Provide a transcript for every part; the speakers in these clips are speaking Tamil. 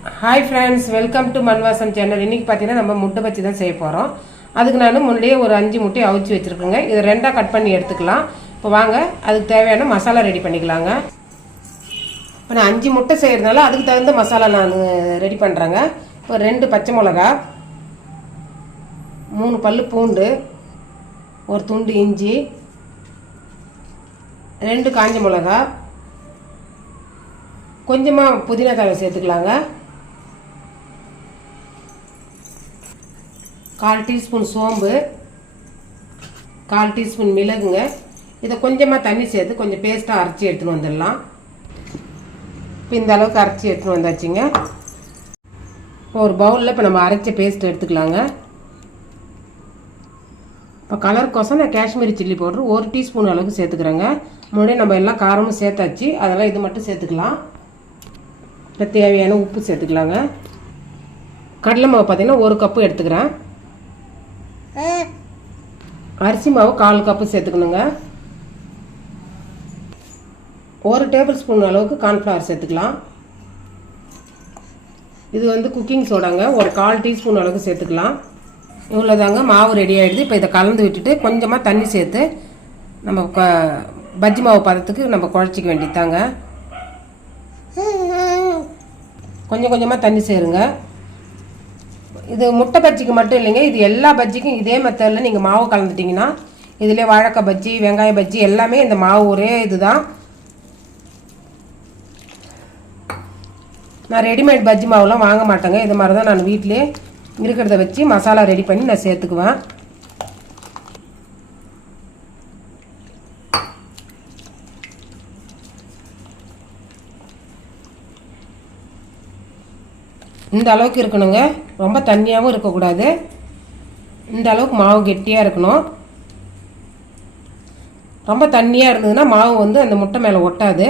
Hi friends, welcome to மண்வாசம் channel. இன்றைக்கி பார்த்தீங்கன்னா நம்ம முட்டை பச்சி தான் செய்ய போகிறோம். அதுக்கு நான் முன்னாடியே ஒரு 5 முட்டையை அவிச்சு வச்சுருக்கேங்க. இதை 2ஆக கட் பண்ணி எடுத்துக்கலாம். இப்போ வாங்க அதுக்கு தேவையான மசாலா ரெடி பண்ணிக்கலாங்க. இப்போ நான் 5 முட்டை செய்கிறதுனால அதுக்கு தகுந்த மசாலா நான் ரெடி பண்ணுறேங்க. இப்போ 2 பச்சை மிளகா, 3 பல்லு பூண்டு, ஒரு துண்டு இஞ்சி, 2 காஞ்ச மிளகா, கொஞ்சமாக புதினா தழை சேர்த்துக்கலாங்க. 1/4 டீஸ்பூன் சோம்பு, 1/4 டீஸ்பூன் மிளகுங்க. இதை கொஞ்சமாக தண்ணி சேர்த்து கொஞ்சம் பேஸ்ட்டாக அரைச்சி எடுத்துன்னு வந்துடலாம். இப்போ இந்த அளவுக்கு அரைச்சி எடுத்துன்னு வந்தாச்சுங்க. இப்போ ஒரு பவுலில் இப்போ நம்ம அரைச்ச பேஸ்ட் எடுத்துக்கலாங்க. இப்போ கலருக்கோசம் நான் காஷ்மீரி சில்லி பவுடர் 1 டீஸ்பூன் அளவுக்கு சேர்த்துக்கிறேங்க. முன்னாடியே நம்ம எல்லாம் காரமும் சேர்த்தாச்சு, அதெல்லாம் இது மட்டும் சேர்த்துக்கலாம். இப்போ தேவையான உப்பு சேர்த்துக்கலாங்க. கடலை மாவு பார்த்திங்கன்னா 1 கப்பு எடுத்துக்கிறேன். அரிசி மாவு 1/4 கப்பு சேர்த்துக்கணுங்க. 1 டேபிள் ஸ்பூன் அளவுக்கு கார்ன்ஃப்ளவர் சேர்த்துக்கலாம். இது குக்கிங் சோடாங்க, ஒரு 1/4 டீஸ்பூன் அளவுக்கு சேர்த்துக்கலாம். இவ்வளோதாங்க, மாவு ரெடி ஆகிடுது. இப்போ இதை கலந்து விட்டுட்டு கொஞ்சமாக தண்ணி சேர்த்து நம்ம பஜ்ஜி மாவு பதத்துக்கு நம்ம குழச்சிக்க வேண்டியதாங்க. கொஞ்சம் கொஞ்சமாக தண்ணி சேருங்க. இது முட்டை பஜ்ஜிக்கு மட்டும் இல்லைங்க, இது எல்லா பஜ்ஜிக்கும் இதே மெத்தடில் நீங்கள் மாவு கலந்துட்டிங்கன்னா இதிலே வாழைக்காய் பஜ்ஜி, வெங்காய பஜ்ஜி எல்லாமே இந்த மாவு ஒரே இதுதான். நான் ரெடிமேட் பஜ்ஜி மாவுலாம் வாங்க மாட்டேங்க. இது மாதிரி தான் நான் வீட்டிலே இருக்கிறத வச்சு மசாலா ரெடி பண்ணி நான் சேர்த்துக்குவேன். இந்த அளவுக்கு இருக்கணுங்க, ரொம்ப தண்ணியாகவும் இருக்கக்கூடாது. இந்த அளவுக்கு மாவு கெட்டியாக இருக்கணும். ரொம்ப தண்ணியாக இருந்ததுன்னா மாவு அந்த முட்டை மேலே ஒட்டாது.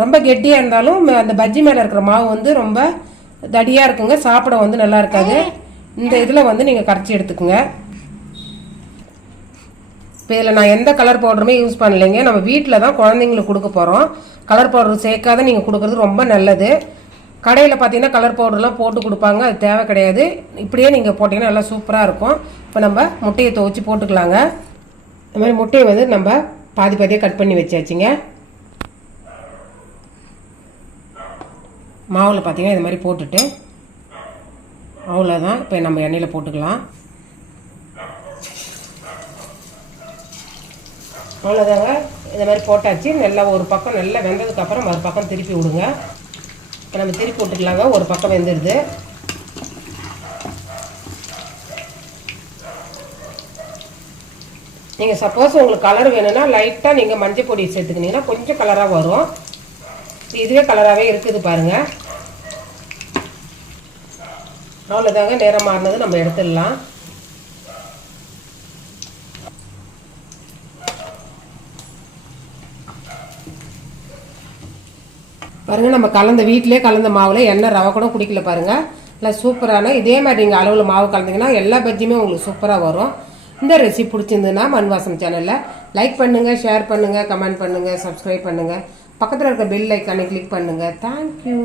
ரொம்ப கெட்டியாக இருந்தாலும் அந்த பஜ்ஜி மேலே இருக்கிற மாவு ரொம்ப தடியாக இருக்குங்க, சாப்பிட நல்லா இருக்காது. இந்த இதில் நீங்கள் கரைச்சி எடுத்துக்கோங்க. இப்போ இதில் நான் எந்த கலர் பவுடருமே யூஸ் பண்ணலைங்க. நம்ம வீட்டில் தான் குழந்தைங்களுக்கு கொடுக்க போகிறோம். கலர் பவுடர் சேர்க்காத நீங்கள் கொடுக்குறது ரொம்ப நல்லது. கடையில் பார்த்தீங்கன்னா கலர் பவுடர்லாம் போட்டு கொடுப்பாங்க, அது தேவை கிடையாது. இப்படியே நீங்கள் போட்டிங்கன்னா நல்லா சூப்பராக இருக்கும். இப்போ நம்ம முட்டையை துவச்சி போட்டுக்கலாங்க. இந்த மாதிரி முட்டையை நம்ம பாதி பாதியாக கட் பண்ணி வச்சாச்சுங்க. மாவில் பார்த்தீங்கன்னா இது மாதிரி போட்டுட்டு அவ்வளோதான். இப்போ நம்ம எண்ணெயில் போட்டுக்கலாம். அவ்வளோதாங்க, இந்த மாதிரி போட்டாச்சு. நல்லா ஒரு பக்கம் நல்லா வெந்ததுக்கப்புறம் மறு பக்கம் திருப்பி விடுங்க. இப்போ நம்ம திருப்பி விட்டுக்கலாங்க. ஒரு பக்கம் வெந்துடுது. நீங்கள் சப்போஸ் உங்களுக்கு கலர் வேணும்னா லைட்டாக நீங்கள் மஞ்சள் பொடி சேர்த்துக்கினீங்கன்னா கொஞ்சம் கலராக வரும். இதுவே கலராகவே இருக்குது பாருங்கள். அவ்வளோதாங்க, நேரம் மாறினது நம்ம எடுத்துடலாம். பாருங்கள், நம்ம கலந்த வீட்டிலே கலந்த மாவில் எண்ணெய் ரவை கூட குடிக்கல பாருங்கள். இல்லை சூப்பரான இதே மாதிரி நீங்கள் அளவில் மாவு கலந்தீங்கன்னா எல்லா பஜ்ஜியுமே உங்களுக்கு சூப்பராக வரும். இந்த ரெசிபி பிடிச்சிருந்ததுன்னா மண்வாசம் சேனலில் லைக் பண்ணுங்கள், ஷேர் பண்ணுங்கள், கமெண்ட் பண்ணுங்கள், சப்ஸ்கிரைப் பண்ணுங்கள். பக்கத்தில் இருக்க பெல் ஐக்கானை கிளிக் பண்ணுங்கள். தேங்க்யூ.